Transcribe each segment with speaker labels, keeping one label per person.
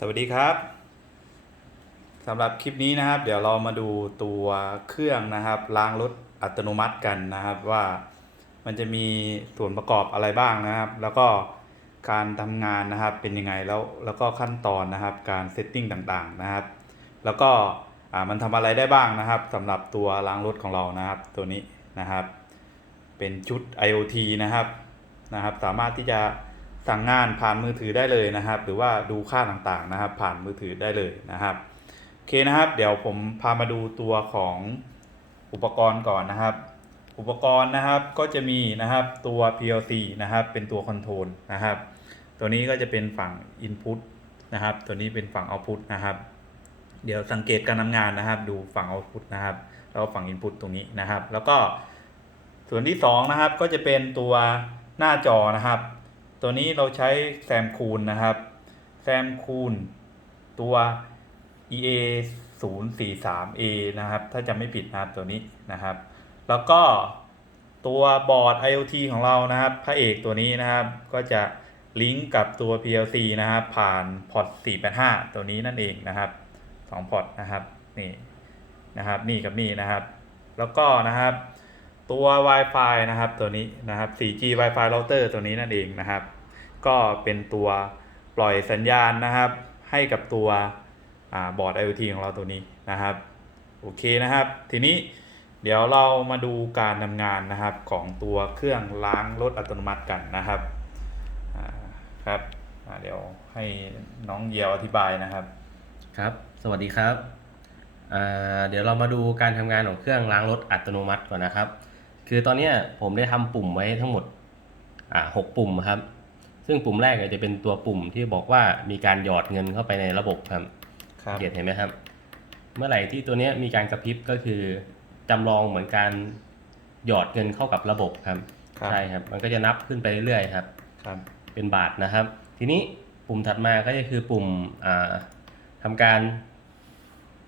Speaker 1: สวัสดีครับสำหรับคลิปนี้นะครับ เดี๋ยวเรามาดูตัวเครื่องนะครับล้างรถอัตโนมัติกันนะครับ ว่ามันจะมีส่วนประกอบอะไรบ้างนะครับ แล้วก็การทำงานนะครับเป็นยังไงแล้วแล้วก็ขั้นตอนนะครับ การเซตติ้งต่างๆนะครับ แล้วก็อ่ามันทำอะไรได้บ้างนะครับสำหรับตัวล้างรถของเรานะครับ ตัวนี้นะครับ เป็นชุด IoT นะครับนะครับ สามารถที่จะ สั่งงานผ่านมือถือได้เลยนะครับ หรือว่าดูค่าต่างๆนะครับ ผ่านมือถือได้เลยนะครับโอเคนะครับ เดี๋ยวผมพามาดูตัวของอุปกรณ์ก่อนนะครับ อุปกรณ์นะครับก็จะมีนะครับตัว PLC นะครับเป็นตัวคอนโทรลนะครับ ตัวนี้ก็จะเป็นฝั่ง Input นะครับ ตัวนี้เป็นฝั่ง Output นะครับเดี๋ยวสังเกตการทำงานนะครับ ดูฝั่ง Output นะครับแล้วฝั่ง Input ตรงนี้นะครับ แล้วก็ส่วนที่สองนะครับก็จะเป็นตัวหน้าจอนะครับ ตัวนี้เราใช้แซมคูนนะครับแซมคูนตัว EA 0 4 3 A นะครับ ถ้าจำไม่ผิดนะครับตัวนี้นะครับ แล้วก็ตัวบอร์ด IoT ของเรานะครับ พระเอกตัวนี้นะครับ ก็จะลิงก์กับตัว PLC นะครับ ผ่านพอร์ต485 ตัวนี้นั่นเองนะครับ2พอร์ตนะครับนี่นะครับ นี่กับนี่นะครับ แล้วก็นะครับ ตัว Wi-Fi นะครับตัวนี้นะครับ 4G Wi-Fi router ตัวนี้นั่นเองนะครับ ก็เป็นตัวปล่อยสัญญาณนะครับ ให้กับตัวบอร์ด IoT ของเราตัวนี้นะครับ โอเคนะครับ ทีนี้เดี๋ยวเรามาดูการทำงานนะครับของตัวเครื่องล้างรถอัตโนมัติกันนะครับครับเดี๋ยวให้น้องเยียวอธิบายนะครับ
Speaker 2: ครับ สวัสดีครับเดี๋ยวเรามาดูการทำงานของเครื่องล้างรถอัตโนมัติก่อนนะครับ คือตอนนี้ผมได้ทำปุ่มไว้ทั้งหมดหกปุ่มครับ ซึ่งปุ่มแรกเนี่ยจะเป็นตัวปุ่มที่บอกว่ามีการหยอดเงินเข้าไปในระบบครับ
Speaker 1: ครับ
Speaker 2: เห็นเห็นไหมครับ เมื่อไหร่ที่ตัวเนี้ยมีการกระพริบก็คือจำลองเหมือนการหยอดเงินเข้ากับระบบครับ
Speaker 1: ครับ
Speaker 2: ใช่ครับ มันก็จะนับขึ้นไปเรื่อยๆครับ
Speaker 1: ครับ
Speaker 2: เป็นบาทนะครับ ทีนี้ปุ่มถัดมาก็จะคือปุ่มอ่าทำการ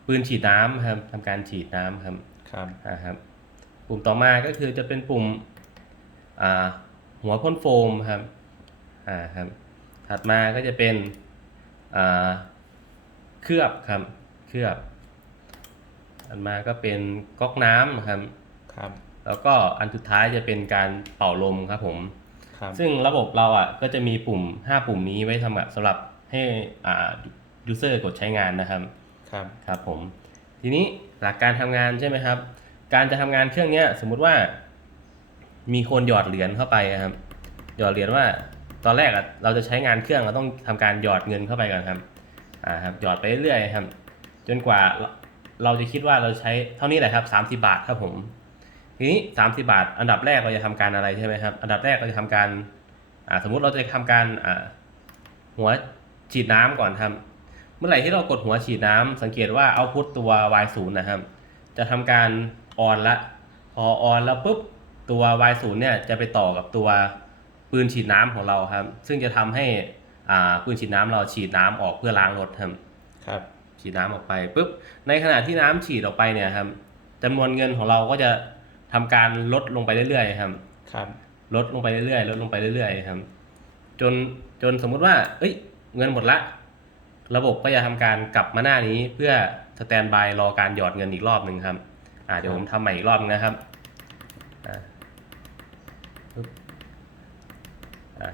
Speaker 2: ปืนฉีดน้ำครับทำการฉีดน้ำครับ
Speaker 1: ครับ
Speaker 2: อ่าครับ ปุ่มต่อมาก็คือจะเป็นปุ่มอ่าหัวพ่นโฟมครับ อ่าครับ ถัดมาก็จะเป็นอ่าเคลือบครับ เคลือบถัดมาก็เป็นก๊อกน้ำครับ
Speaker 1: ครับ
Speaker 2: แล้วก็อันสุดท้ายจะเป็นการเป่าลมครับผม
Speaker 1: ครับ
Speaker 2: ซึ่งระบบเราอะก็จะมีปุ่ม 5 ปุ่มนี้ไว้สำหรับสำหรับให้อ่า user กดใช้งานนะครับ
Speaker 1: ครับ
Speaker 2: ครับผม ทีนี้หลักการทำงานใช่ไหมครับ การจะทำงานเครื่องเนี้ยสมมุติว่า มีคนหยอดเหรียญเข้าไปอะครับ หยอดเหรียญว่า ตอนแรกอะเราจะใช้งานเครื่องเราต้องทำการหยอดเงินเข้าไปก่อนครับอ่าครับหยอดไปเรื่อยๆครับ จนกว่าเราจะคิดว่าเราใช้เท่านี้แหละครับ30 บาทครับผมทีนี้30 บาท อันดับแรกเราจะทำการอะไรใช่ไหมครับ อันดับแรกเราจะทำการอ่าสมมุติเราจะทำการอ่าหัวฉีดน้ำก่อนครับ เมื่อไหร่ที่เรากดหัวฉีดน้ำสังเกตว่าเอาพุตตัว y0 นะครับ จะทำการออนละพอออนแล้วปุ๊บตัว y0 เนี่ยจะไปต่อกับตัว ปืนฉีดน้ำของเราครับ ซึ่งจะทำให้อ่าปืนฉีดน้ำเราฉีดน้ำออกเพื่อล้างรถครับ
Speaker 1: ครับ
Speaker 2: ฉีดน้ำออกไปปุ๊บในขณะที่น้ำฉีดออกไปเนี่ยครับจำนวนเงินของเราก็จะทำการลดลงไปเรื่อยๆครับ
Speaker 1: ครับ
Speaker 2: ลดลงไปเรื่อยๆลดลงไปเรื่อยๆครับ จนจนสมมุติว่า เอ้ย เงินหมดละ ระบบก็จะทำการกลับมาหน้านี้เพื่อสแตนบายรอการหยอดเงินอีกรอบหนึ่งครับ อ่าเดี๋ยวผมทำใหม่อีกรอบนึงนะครับอ่าปึ๊บอ่า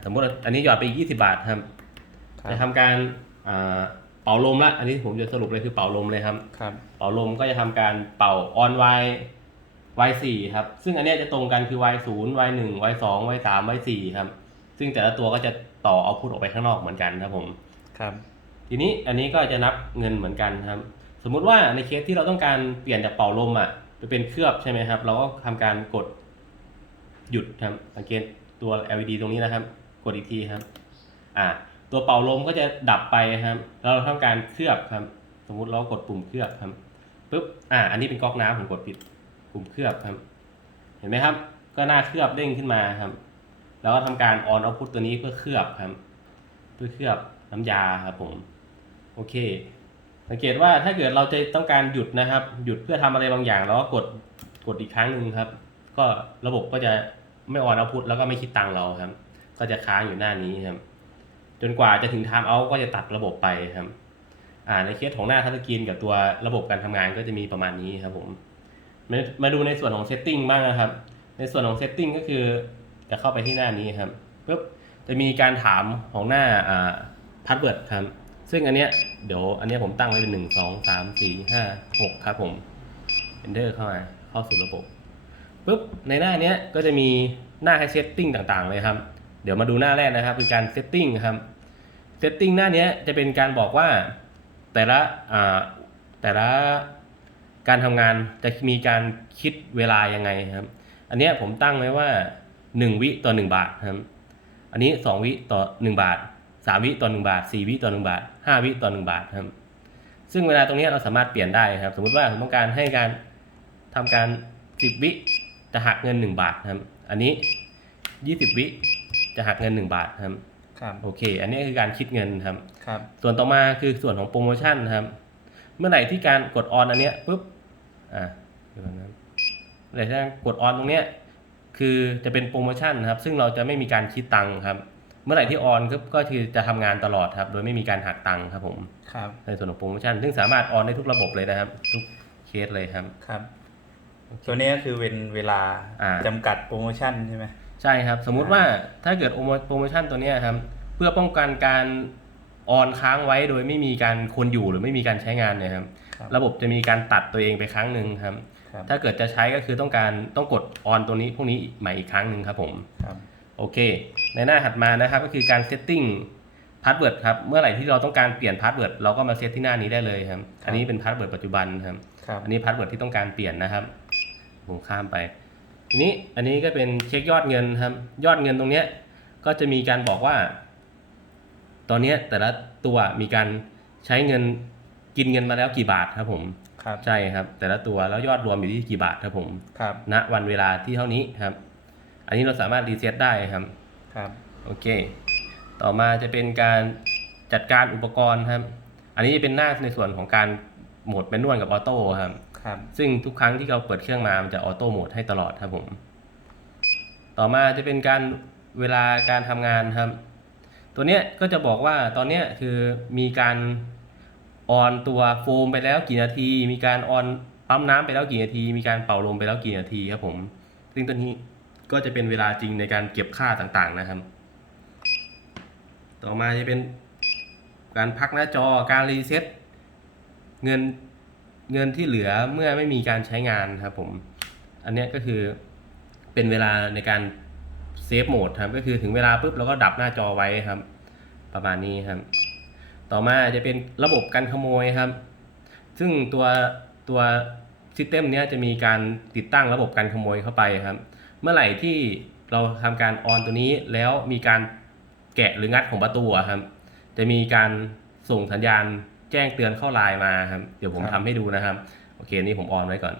Speaker 2: สมมติว่าอันนี้หยอดไปอีก 20 บาทครับ
Speaker 1: ครับ
Speaker 2: จะทำการอ่าเป่าลมละอันนี้ผมจะสรุปเลยคือเป่าลมเลยครับ
Speaker 1: ครับ
Speaker 2: เป่าลมก็จะทำการเป่า on y y 4ครับ ซึ่งอันเนี้ยจะตรงกันคือ y 0 y 1 y 2 y 3 y 4ครับ ซึ่งแต่ละตัวก็จะต่อเอาพุทออกไปข้างนอกเหมือนกันครับผม
Speaker 1: ครับ
Speaker 2: ทีนี้อันนี้ก็จะนับเงินเหมือนกันครับ สมมุติว่าในเคสที่เราต้องการเปลี่ยนจากเป่าลมอะไปเป็นเคลือบใช่ไหมครับ เราก็ทำการกดหยุดครับสังเกต ตัว LED ตรงนี้นะครับ กดอีกทีครับ อ่า ตัวเป่าลมก็จะดับไปครับ แล้วเราทำการเคลือบครับ สมมุติเรากดปุ่มเคลือบครับปุ๊บ อ่า อันนี้เป็นก๊อกน้ำผมกดปิดปุ่มเคลือบครับ เห็นไหมครับ ก็หน้าเคลือบเด้งขึ้นมาครับ แล้วก็ทำการออนเอาพุตตัวนี้เพื่อเคลือบครับ เพื่อเคลือบน้ำยาครับผม โอเค สังเกตว่าถ้าเกิดเราจะต้องการหยุดนะครับ หยุดเพื่อทำอะไรบางอย่างเราก็กด กดอีกครั้งหนึ่งครับ ก็ระบบก็จะ ไม่ออนเอาพุตแล้วก็ไม่คิดตังเราครับ ก็จะค้างอยู่หน้านี้ครับ จนกว่าจะถึง time out ก็จะตัดระบบไปครับ อ่าในเคสของหน้าทัชสกรีนกับตัวระบบการทำงานก็จะมีประมาณนี้ครับผมมามาดูในส่วนของเซตติ้งบ้างนะครับ ในส่วนของเซตติ้งก็คือจะเข้าไปที่หน้านี้ครับปุ๊บจะมีการถามของหน้าอ่าพาสเวิร์ดครับ ซึ่งอันเนี้ยเดี๋ยวอันเนี้ยผมตั้งไว้เป็นหนึ่งสองสามสี่ห้าหกครับผม enter เข้ามาเข้าสู่ระบบ ปุ๊บในหน้าเนี้ยก็จะมีหน้าให้เซตติ้งต่างๆเลยครับ เดี๋ยวมาดูหน้าแรกนะครับ คือการเซตติ้งครับเซตติ้งหน้าเนี้ยจะเป็นการบอกว่าแต่ละแต่ละการทำงานจะมีการคิดเวลายังไงครับ อันเนี้ยผมตั้งไว้ว่า 1 วิต่อ 1 บาทครับ อันนี้ 2 วิต่อ 1 บาท 3 วิต่อ 1 บาท 4 วิต่อ 1 บาท 5 วิต่อ 1 บาทครับ ซึ่งเวลาตรงนี้เราสามารถเปลี่ยนได้ครับ สมมติว่าผมต้องการให้การทำการ 10 วิ จะหักเงิน 1 บาทครับ อันนี้ 20 วิจะหักเงิน 1 บาทครับ
Speaker 1: ครับ
Speaker 2: โอเค อันนี้คือการคิดเงินครับ
Speaker 1: ครับ
Speaker 2: ส่วนต่อมาคือส่วนของโปรโมชั่นครับ เมื่อไหร่ที่การกดออนอันเนี้ยปุ๊บอ่าเดี๋ยวก่อนนะเมื่อไหร่ที่การกดออนตรงเนี้ยคือจะเป็นโปรโมชั่นครับ ซึ่งเราจะไม่มีการคิดตังค์ครับ เมื่อไหร่ที่ออนก็ก็คือจะทำงานตลอดครับ โดยไม่มีการหักตังค์ครับผม
Speaker 1: ครับ
Speaker 2: ในส่วนของโปรโมชั่น ซึ่งสามารถออนได้ทุกระบบเลยนะครับ ทุกเคสเลยครับ
Speaker 1: ครับ ตัวนี้ก็คือเป็นเวลา
Speaker 2: อ่า
Speaker 1: จำกัดโปรโมชั่นใช่ไหม
Speaker 2: ใช่ครับ สมมุติว่าถ้าเกิดโปรโมโปรโมชั่นตัวเนี้ยครับ เพื่อป้องกันการออนค้างไว้โดยไม่มีการคนอยู่หรือไม่มีการใช้งานเนี่ยครับ
Speaker 1: ครับ
Speaker 2: ระบบจะมีการตัดตัวเองไปครั้งหนึ่งครับ
Speaker 1: ครับ
Speaker 2: ถ้าเกิดจะใช้ก็คือต้องการต้องกดออนตัวนี้พวกนี้ใหม่อีกครั้งหนึ่งครับผม
Speaker 1: ครับ
Speaker 2: โอเค ในหน้าถัดมานะครับก็คือการเซตติ้งพาสเวิร์ดครับ เมื่อไหร่ที่เราต้องการเปลี่ยนพาสเวิร์ดเราก็มาเซตที่หน้านี้ได้เลยครับ อันนี้เป็นพาสเวิร์ดปัจจุบันครับ
Speaker 1: ครับ
Speaker 2: อันนี้พาสเวิร์ดที่ต้องการเปลี่ยนนะครับ ผมข้ามไป ทีนี้อันนี้ก็เป็นเช็คยอดเงินครับ ยอดเงินตรงเนี้ยก็จะมีการบอกว่า ตอนเนี้ยแต่ละตัวมีการใช้เงินกินเงินมาแล้วกี่บาทครับผม
Speaker 1: ครับ
Speaker 2: ใช่ครับ แต่ละตัวแล้วยอดรวมอยู่ที่กี่บาทครับผม
Speaker 1: ครับ
Speaker 2: ณวันเวลาที่เท่านี้ครับ อันนี้เราสามารถรีเซ็ตได้ครับ
Speaker 1: ครับ
Speaker 2: โอเค ต่อมาจะเป็นการจัดการอุปกรณ์ครับ อันนี้จะเป็นหน้าในส่วนของการโหมดเป็นนวลกับออโต้ครับ
Speaker 1: ครับ
Speaker 2: ซึ่งทุกครั้งที่เราเปิดเครื่องมามันจะออโต้โหมดให้ตลอดครับผม ต่อมาจะเป็นการเวลาการทำงานครับ ตัวเนี้ยก็จะบอกว่าตอนเนี้ยคือมีการออนตัวโฟมไปแล้วกี่นาที มีการออนปั๊มน้ำไปแล้วกี่นาที มีการเป่าลมไปแล้วกี่นาทีครับผม ซึ่งตัวนี้ก็จะเป็นเวลาจริงในการเก็บค่าต่างๆนะครับ ต่อมาจะเป็นการพักหน้าจอการรีเซ็ตเงิน เงินที่เหลือเมื่อไม่มีการใช้งานครับผม อันนี้ก็คือเป็นเวลาในการเซฟโหมดครับ ก็คือถึงเวลาปุ๊บเราก็ดับหน้าจอไว้ครับ ประมาณนี้ครับ ต่อมาจะเป็นระบบการขโมยครับ ซึ่งตัวตัวซิสเต็มเนี้ยจะมีการติดตั้งระบบการขโมยเข้าไปครับ เมื่อไหร่ที่เราทำการออนตัวนี้แล้วมีการแกะหรืองัดของประตูครับ จะมีการส่งสัญญาณ แจ้งเตือนเข้าไลน์มาครับเดี๋ยวผม
Speaker 1: ครั
Speaker 2: ทำ
Speaker 1: บ
Speaker 2: ให้ดูนะครับ โอเคนี่ผมออนไว้ก่อน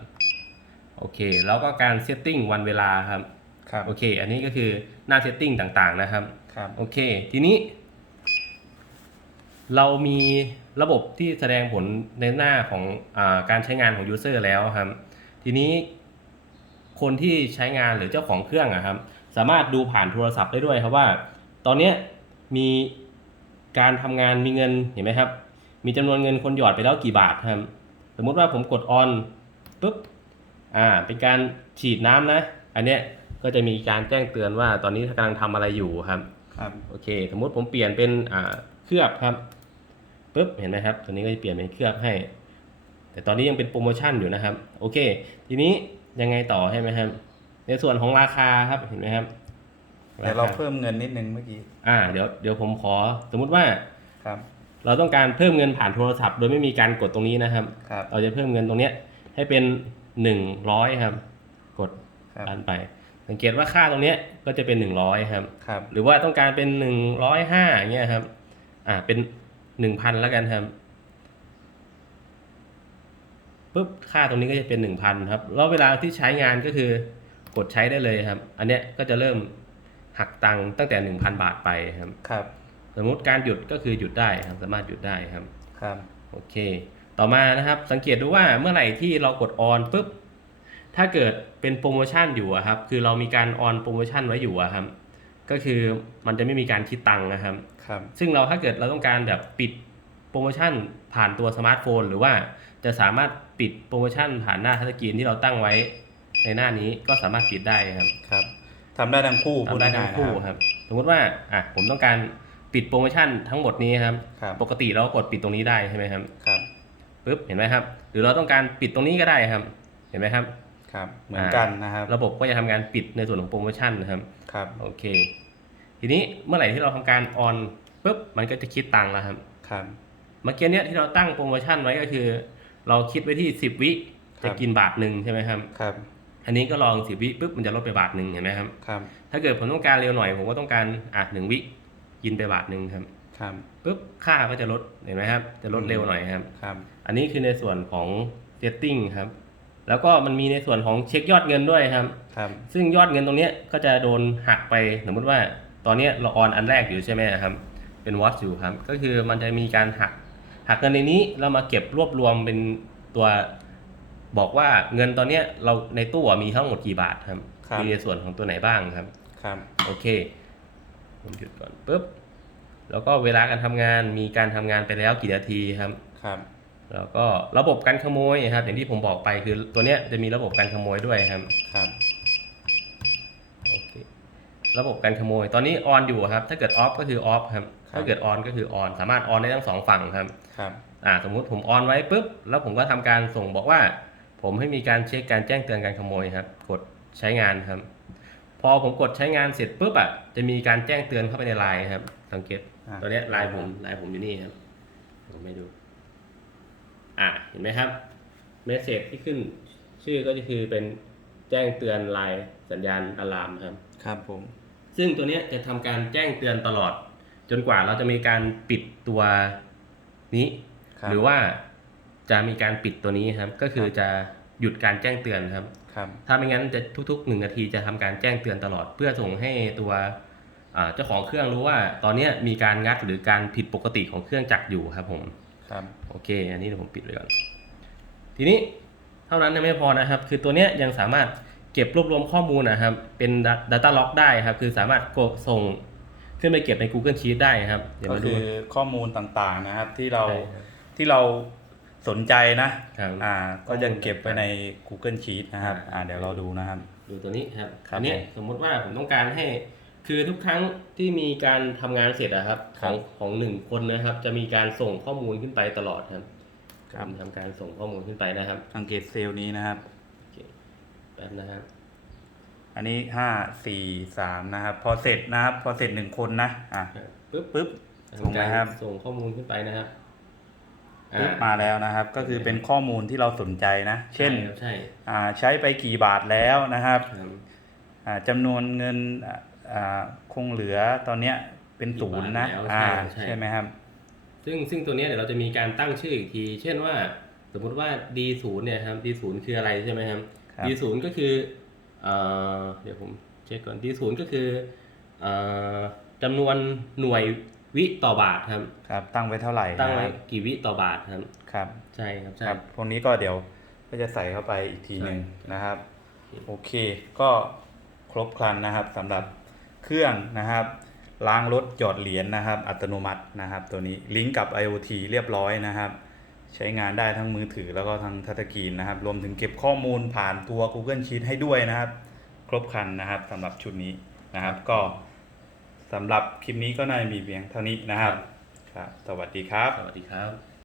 Speaker 2: โอเค แล้วก็การเซตติ้งวันเวลาครับ
Speaker 1: ครับ
Speaker 2: โอเค อันนี้ก็คือหน้าเซตติ้งต่างๆนะครับ
Speaker 1: ครับ
Speaker 2: โอเค ทีนี้ เรามีระบบที่แสดงผลในหน้าของอาการใช้งานของยูเซอร์แล้วครับ ทีนี้คนที่ใช้งานหรือเจ้าของเครื่องอะครับ สามารถดูผ่านโทรศัพท์ได้ด้วยครับว่า ตอนเนี้ยมีการทำงานมีเงินเห็นไหมครับ มีจำนวนเงินคนหยอดไปแล้วกี่บาทครับ สมมุติว่าผมกดออนปุ๊บ อ่า เป็นการฉีดน้ำนะ อันเนี้ยก็จะมีการแจ้งเตือนว่าตอนนี้กำลังทำอะไรอยู่ครับ
Speaker 1: ครับ
Speaker 2: โอเค สมมุติผมเปลี่ยนเป็นอ่าเคลือบครับปุ๊บ เห็นไหมครับ ตัวนี้ก็จะเปลี่ยนเป็นเคลือบให้ แต่ตอนนี้ยังเป็นโปรโมชั่นอยู่นะครับ โอเค ทีนี้ยังไงต่อใช่ไหมครับ ในส่วนของราคาครับ เห็นไหมครับ
Speaker 1: แต่เรา
Speaker 2: ค
Speaker 1: เพิ่มเงินนิดนึงเมื่อกี้
Speaker 2: อ่า เดี๋ยว เดี๋ยวผมขอ สมมุติว่า
Speaker 1: ครับ
Speaker 2: เราต้องการเพิ่มเงินผ่านโทรศัพท์ โดยไม่มีการกดตรงนี้นะครับ
Speaker 1: ครับ
Speaker 2: เราจะเพิ่มเงินตรงเนี้ยให้เป็นหนึ่งร้อยครับ กด
Speaker 1: ครับ
Speaker 2: ดันไป สังเกตว่าค่าตรงเนี้ยก็จะเป็นหนึ่งร้อยครับ
Speaker 1: ครับ
Speaker 2: หรือว่าต้องการเป็นหนึ่งร้อยห้าเงี้ยครับอ่าเป็นหนึ่งพันแล้วกันครับปุ๊บค่าตรงนี้ก็จะเป็นหนึ่งพันครับแล้วเวลาที่ใช้งานก็คือกดใช้ได้เลยครับ อันเนี้ยก็จะเริ่มหักตังค์ตั้งแต่หนึ่งพันบาทไปครับ
Speaker 1: ครับ
Speaker 2: สมมุติการหยุดก็คือหยุดได้ครับสามารถหยุดได้ครับ
Speaker 1: ครับ
Speaker 2: โอเค ต่อมานะครับสังเกตดูว่าเมื่อไหร่ที่เรากดออนปุ๊บถ้าเกิดเป็นโปรโมชั่นอยู่อะครับ คือเรามีการออนโปรโมชั่นไว้อยู่อะครับ ก็คือมันจะไม่มีการคิดตังค์นะครับ
Speaker 1: ครับ
Speaker 2: ซึ่งเราถ้าเกิดเราต้องการแบบปิดโปรโมชั่นผ่านตัวสมาร์ทโฟน หรือว่าจะสามารถปิดโปรโมชั่นผ่านหน้าทัชสกรีนที่เราตั้งไว้ในหน้านี้ก็สามารถปิดได้ครับ
Speaker 1: ครับทำได้ทั้งคู่พู
Speaker 2: ทำได้ทั้งคู่
Speaker 1: ง่ายๆนะ
Speaker 2: ครับ สมมติว่าอะผมต้องการ ปิดโปรโมชั่นทั้งหมดนี้ครับ
Speaker 1: ครับ
Speaker 2: ปกติเราก็กดปิดตรงนี้ได้ใช่ไหมครับ
Speaker 1: ครับ
Speaker 2: ปุ๊บเห็นไหมครับ หรือเราต้องการปิดตรงนี้ก็ได้ครับ เห็นไหมครับ
Speaker 1: ครับ เหมือนกันนะครับ
Speaker 2: ระบบก็จะทำการปิดในส่วนของโปรโมชั่นนะครับ
Speaker 1: ครับ
Speaker 2: โอเค ทีนี้เมื่อไหร่ที่เราทำการออนปุ๊บมันก็จะคิดตังค์แล้วครับ
Speaker 1: ครับ
Speaker 2: เมื่อกี้เนี้ยที่เราตั้งโปรโมชั่นไว้ก็คือ เราคิดไว้ที่ 10 วิ
Speaker 1: ครั
Speaker 2: จะ
Speaker 1: บ
Speaker 2: กินบาทหนึ่งใช่ไหมครับ
Speaker 1: ครับ
Speaker 2: อันนี้ก็ลอง 10 วิปุ๊บมันจะลดไปบาทหนึ่งเห็นไหมครับ
Speaker 1: ครับ
Speaker 2: ถ้าเกิดผมต้องการเร็วหน่อยผมก็ต้องการอะหนึ่งวิ กินไปบาทหนึ่งครับ
Speaker 1: ครับ
Speaker 2: ปุ๊บค่าก็จะลดเห็นไหมครับ จะลดเร็วหน่อยครับ
Speaker 1: ครับ
Speaker 2: อันนี้คือในส่วนของ setting ครับ แล้วก็มันมีในส่วนของเช็คยอดเงินด้วยครับ
Speaker 1: ครับ
Speaker 2: ซึ่งยอดเงินตรงเนี้ยก็จะโดนหักไปสมมติว่าตอนเนี้ยเราออนอันแรกอยู่ใช่ไหมครับเป็นวอตอยู่ครับ ก็คือมันจะมีการหักหักเงินในนี้เรามาเก็บรวบรวมเป็นตัวบอกว่าเงินตอนเนี้ยเราในตู้อะมีทั้งหมดกี่บาทครับ
Speaker 1: ครับ
Speaker 2: มีในส่วนของตัวไหนบ้างครับ
Speaker 1: ครับ
Speaker 2: โอเค ผมหยุดก่อนปุ๊บแล้วก็เวลาการทำงานมีการทำงานไปแล้วกี่นาทีครับ
Speaker 1: ครับ
Speaker 2: แล้วก็ระบบการขโมยครับ อย่างที่ผมบอกไปคือตัวเนี้ยจะมีระบบการขโมยด้วยครับ
Speaker 1: ครับ
Speaker 2: โอเคระบบการขโมย ตอนนี้ออนอยู่ครับ ถ้าเกิดออฟก็คือออฟครับ ถ้าเกิดออนก็คือออนสามารถออนได้ทั้งสองฝั่งครับ
Speaker 1: ครับ
Speaker 2: อ่าสมมุติผมออนไว้ปุ๊บแล้วผมก็ทำการส่งบอกว่า ผมให้มีการเช็คการแจ้งเตือนการขโมยครับ กดใช้งานครับ พอผมกดใช้งานเสร็จปุ๊บอะจะมีการแจ้งเตือนเข้าไปในไลน์ครับ สังเกต
Speaker 1: อะ
Speaker 2: ตัวเนี้ยไลน์ผมไลน์ผมอยู่นี่ครับผมไม่ดู อะเห็นไหมครับเมสเซจที่ขึ้น ชื่อก็จะคือเป็นแจ้งเตือนไลน์สัญญาณอะลามครับ
Speaker 1: ครับผม
Speaker 2: ซึ่งตัวเนี้ยจะทำการแจ้งเตือนตลอด จนกว่าเราจะมีการปิดตัวนี้
Speaker 1: ครับ
Speaker 2: หรือว่าจะมีการปิดตัวนี้ครับ ก็คือจะ หยุดการแจ้งเตือนครับ
Speaker 1: ครับ
Speaker 2: ถ้าไม่งั้นจะทุกๆหนึ่งนาทีจะทำการแจ้งเตือนตลอด เพื่อส่งให้ตัวอ่าเจ้าของเครื่องรู้ว่า ตอนเนี้ยมีการงัดหรือการผิดปกติของเครื่องจักรอยู่ครับผม
Speaker 1: ครับ
Speaker 2: โอเค อันนี้เดี๋ยวผมปิดไว้ก่อน ทีนี้เท่านั้นยังไม่พอนะครับ คือตัวเนี้ยยังสามารถเก็บรวบรวมข้อมูลนะครับ เป็น Data Log ได้ครับ คือสามารถกดส่งขึ้นไปเก็บใน Google Sheet ได้ครับเดี๋ยว
Speaker 1: ก็
Speaker 2: มาดู
Speaker 1: คือข้อมูลต่างๆนะครับที่เรา
Speaker 2: ใช่ครับ
Speaker 1: ที่เรา สนใจนะ
Speaker 2: ครับ
Speaker 1: อ่าก็จะเก็บไว้ใน Google Sheet นะครับ
Speaker 2: อ่า
Speaker 1: อ่าเดี๋ยวเราดูนะครับ
Speaker 2: ดูตัวนี้ครับ
Speaker 1: ครับ
Speaker 2: อันเนี้ย
Speaker 1: ผม
Speaker 2: สมมุติว่าผมต้องการให้ คือทุกครั้งที่มีการทำงานเสร็จอะครับ
Speaker 1: ค
Speaker 2: ข
Speaker 1: รั
Speaker 2: อบงของหนึ่งคนนะครับ จะมีการส่งข้อมูลขึ้นไปตลอดครับ
Speaker 1: ครับ
Speaker 2: ผมทำการส่งข้อมูลขึ้นไปนะครับ
Speaker 1: สังเกตเซลล์นี้นะครับ
Speaker 2: โอเคแป๊บนะครับ
Speaker 1: อันนี้ห้าสี่สามนะครับ พอเสร็จนะครับ พอเสร็จหนึ่งคนนะอะ
Speaker 2: ปึ๊บ
Speaker 1: ปึ๊บ ส่ง
Speaker 2: ทำการ
Speaker 1: นะครับ
Speaker 2: ส่งข้อมูลขึ้นไปนะครับ
Speaker 1: ปึ๊บ
Speaker 2: อ่
Speaker 1: มาแล้วนะครับ ก็คือเป็นข้อมูลที่เราสนใจนะ เช่น
Speaker 2: ใครับใช่
Speaker 1: อ่าใช้ไปกี่บาทแล้วนะครับ
Speaker 2: ครับ
Speaker 1: อ่าจำนวนเงินอ่าอ่าคงเหลือตอนเนี้ยเป็นศูนย์นะ
Speaker 2: กี่บาทแล้ว
Speaker 1: อ่า
Speaker 2: ใช่
Speaker 1: ใช่ไหมครับ
Speaker 2: ซึ่งซึ่งตัวเนี้ยเดี๋ยวเราจะมีการตั้งชื่ออีกที เช่นว่าสมมุติว่า D0 เนี่ยครับ D0 คืออะไรใช่ไหมครับ
Speaker 1: ครับ
Speaker 2: D0 ก็คือเอ่อเดี๋ยวผมเช็คก่อน D0 ก็คือเอ่อจำนวนหน่วย วิต่อบาทครับ
Speaker 1: ครับ ตั้งไว้เท่าไหร่
Speaker 2: ตั้งไว้
Speaker 1: นะครับ
Speaker 2: กี่วิต่อบาทครับ
Speaker 1: ครับ
Speaker 2: ใช่ครับ
Speaker 1: ค
Speaker 2: ใช่
Speaker 1: รับพวกนี้ก็เดี๋ยวก็จะใส่เข้าไปอีกทีหนึ่ง
Speaker 2: ใช่
Speaker 1: นะครับ โอเค ก็ครบครันนะครับสำหรับเครื่องนะครับล้างรถหยอดเหรียญนะครับ อัตโนมัตินะครับ ตัวนี้ลิงก์กับ IoT เรียบร้อยนะครับ ใช้งานได้ทั้งมือถือแล้วก็ทั้งทัชสกรีนนะครับ รวมถึงเก็บข้อมูลผ่านตัว Google Sheet ให้ด้วยนะครับ ครบครันนะครับสำหรับชุดนี้นะครับ ก็ สำหรับคลิปนี้ก็น่าจะมีเพียงเท่านี้นะครับครับ สวัสดีครับ
Speaker 2: สวัสดีครับ